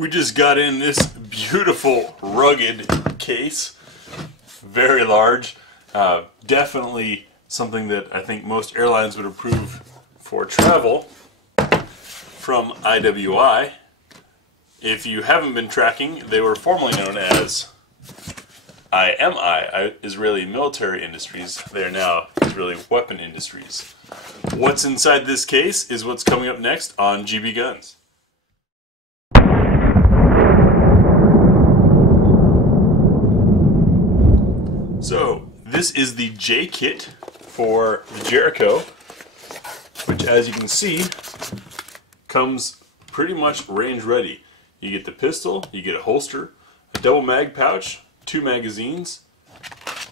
We just got in this beautiful rugged case, very large, definitely something that I think most airlines would approve for travel, from IWI. If you haven't been tracking, they were formerly known as IMI, Israeli Military Industries. They are now Israeli Weapon Industries. What's inside this case is what's coming up next on GBGuns. So, this is the J kit for the Jericho, which, as you can see, comes pretty much range ready. You get the pistol, you get a holster, a double mag pouch, 2 magazines,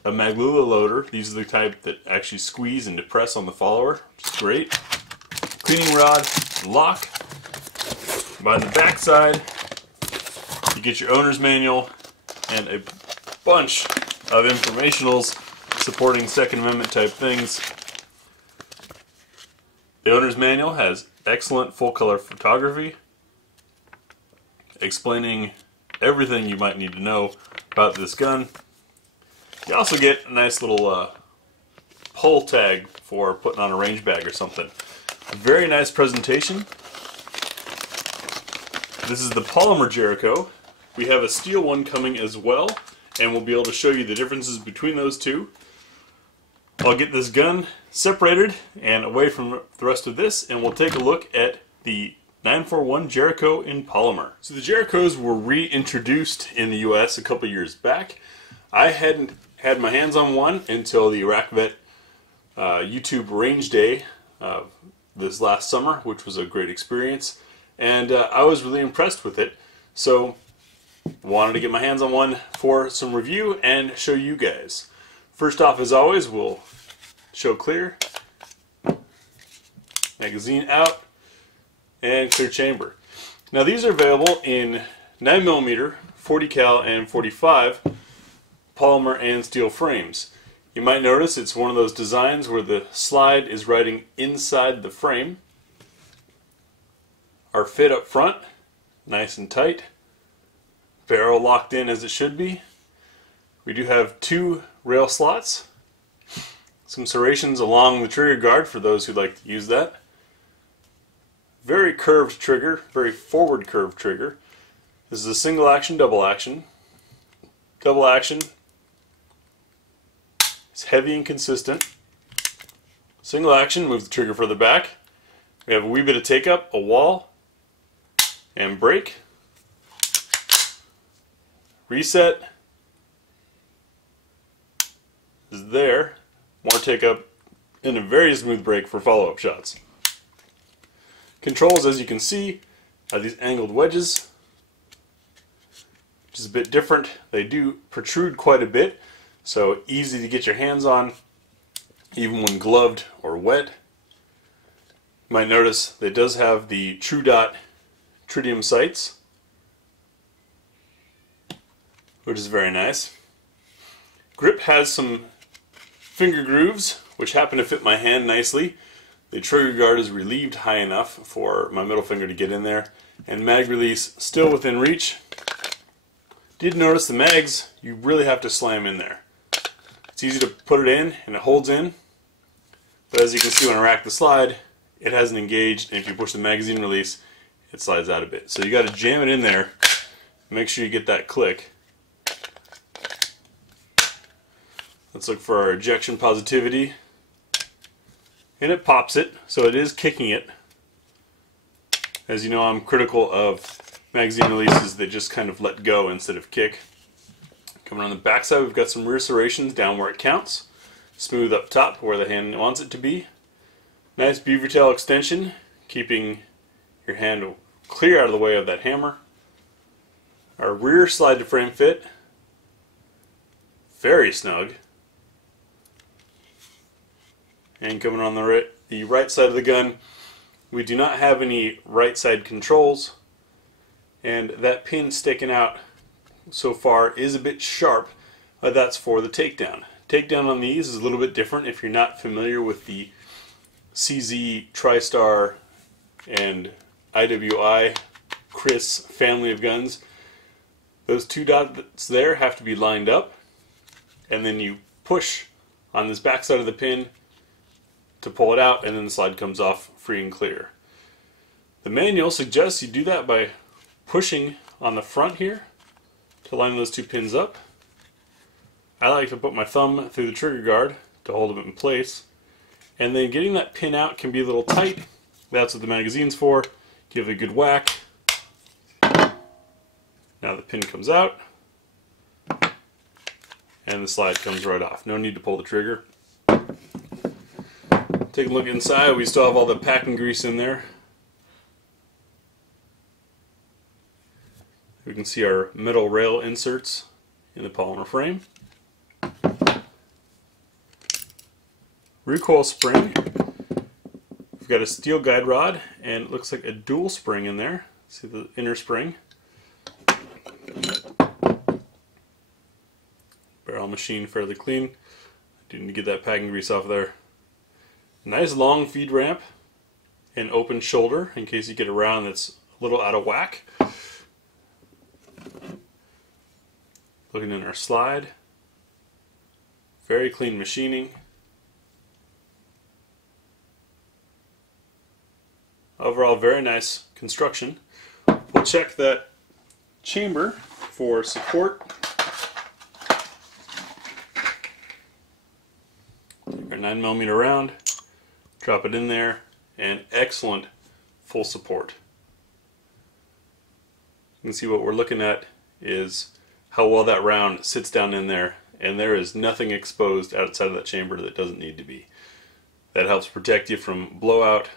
a Maglula loader. These are the type that actually squeeze and depress on the follower, which is great. Cleaning rod, lock. By the back side, you get your owner's manual and a bunch of informationals supporting Second Amendment type things. The owner's manual has excellent full color photography explaining everything you might need to know about this gun. You also get a nice little pull tag for putting on a range bag or something. A very nice presentation. This is the Polymer Jericho. We have a steel one coming as well, and we'll be able to show you the differences between those two. I'll get this gun separated and away from the rest of this, and we'll take a look at the 941 Jericho in Polymer. So the Jerichos were reintroduced in the US a couple years back. I hadn't had my hands on one until the Iraq Vet YouTube Range Day this last summer, which was a great experience, and I was really impressed with it. So wanted to get my hands on one for some review and show you guys. First off, as always, we'll show clear, magazine out, and clear chamber. Now these are available in 9mm, 40 cal, and 45 polymer and steel frames. You might notice it's one of those designs where the slide is riding inside the frame. Our fit up front, nice and tight. Barrel locked in as it should be. We do have 2 rail slots, some serrations along the trigger guard for those who'd like to use that. Very curved trigger, very forward curved trigger. This is a single action, double action. Double action is heavy and consistent. Single action moves the trigger further back. We have a wee bit of take up, a wall, and brake. Reset is there. More take up and a very smooth brake for follow-up shots. Controls, as you can see, are these angled wedges, which is a bit different. They do protrude quite a bit, so easy to get your hands on even when gloved or wet. You might notice that it does have the True Dot tritium sights, which is very nice. Grip has some finger grooves, which happen to fit my hand nicely. The trigger guard is relieved high enough for my middle finger to get in there, and mag release still within reach. Did notice the mags, you really have to slam in there. It's easy to put it in and it holds in, but as you can see when I rack the slide, it hasn't engaged, and if you push the magazine release, it slides out a bit. So you got to jam it in there, make sure you get that click. Let's look for our ejection positivity. And it pops it, so it is kicking it. As you know, I'm critical of magazine releases that just kind of let go instead of kick. Coming on the back side, we've got some rear serrations down where it counts. Smooth up top where the hand wants it to be. Nice beaver tail extension, keeping your hand clear out of the way of that hammer. Our rear slide to frame fit, very snug. And coming on the right side of the gun, we do not have any right side controls, and that pin sticking out so far is a bit sharp, but that's for the takedown. Takedown on these is a little bit different if you're not familiar with the CZ, TriStar, and IWI Chris family of guns. Those two dots there have to be lined up, and then you push on this back side of the pin to pull it out, and then the slide comes off free and clear. The manual suggests you do that by pushing on the front here to line those two pins up. I like to put my thumb through the trigger guard to hold them in place, and then getting that pin out can be a little tight. That's what the magazine's for. Give it a good whack. Now the pin comes out, and the slide comes right off. No need to pull the trigger. Take a look inside. We still have all the packing grease in there. We can see our metal rail inserts in the polymer frame. Recoil spring. We've got a steel guide rod, and it looks like a dual spring in there. See the inner spring. Barrel machine fairly clean. Do need to get that packing grease off there. Nice long feed ramp and open shoulder in case you get a round that's a little out of whack. Looking in our slide. Very clean machining. Overall, very nice construction. We'll check that chamber for support. Take our 9mm round, drop it in there, and excellent full support. You can see what we're looking at is how well that round sits down in there, and there is nothing exposed outside of that chamber that doesn't need to be. That helps protect you from blowout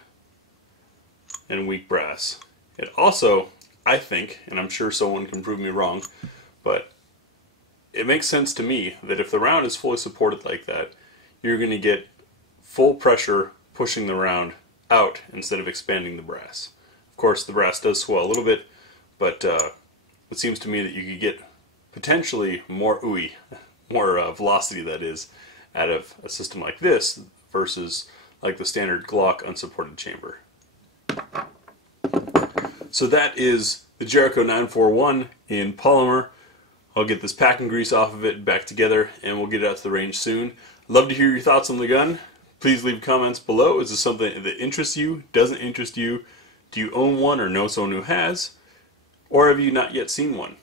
and weak brass. It also, I think, and I'm sure someone can prove me wrong, but it makes sense to me that if the round is fully supported like that, you're going to get full pressure pushing the round out instead of expanding the brass. Of course, the brass does swell a little bit, but it seems to me that you could get potentially more ooey, more velocity that is, out of a system like this versus like the standard Glock unsupported chamber. So that is the Jericho 941 in polymer. I'll get this packing grease off of it back together, and we'll get it out to the range soon. Love to hear your thoughts on the gun. Please leave comments below. Is this something that interests you, doesn't interest you? Do you own one or know someone who has? Or have you not yet seen one?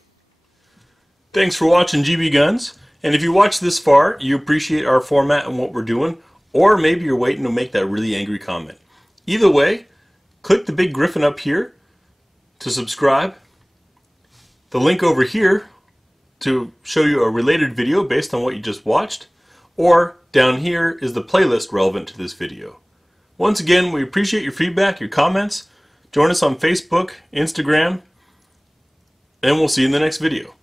Thanks for watching GBGuns. And if you watched this far, you appreciate our format and what we're doing, or maybe you're waiting to make that really angry comment. Either way, click the big griffin up here to subscribe. The link over here to show you a related video based on what you just watched, or down here is the playlist relevant to this video. Once again, we appreciate your feedback, your comments. Join us on Facebook, Instagram, and we'll see you in the next video.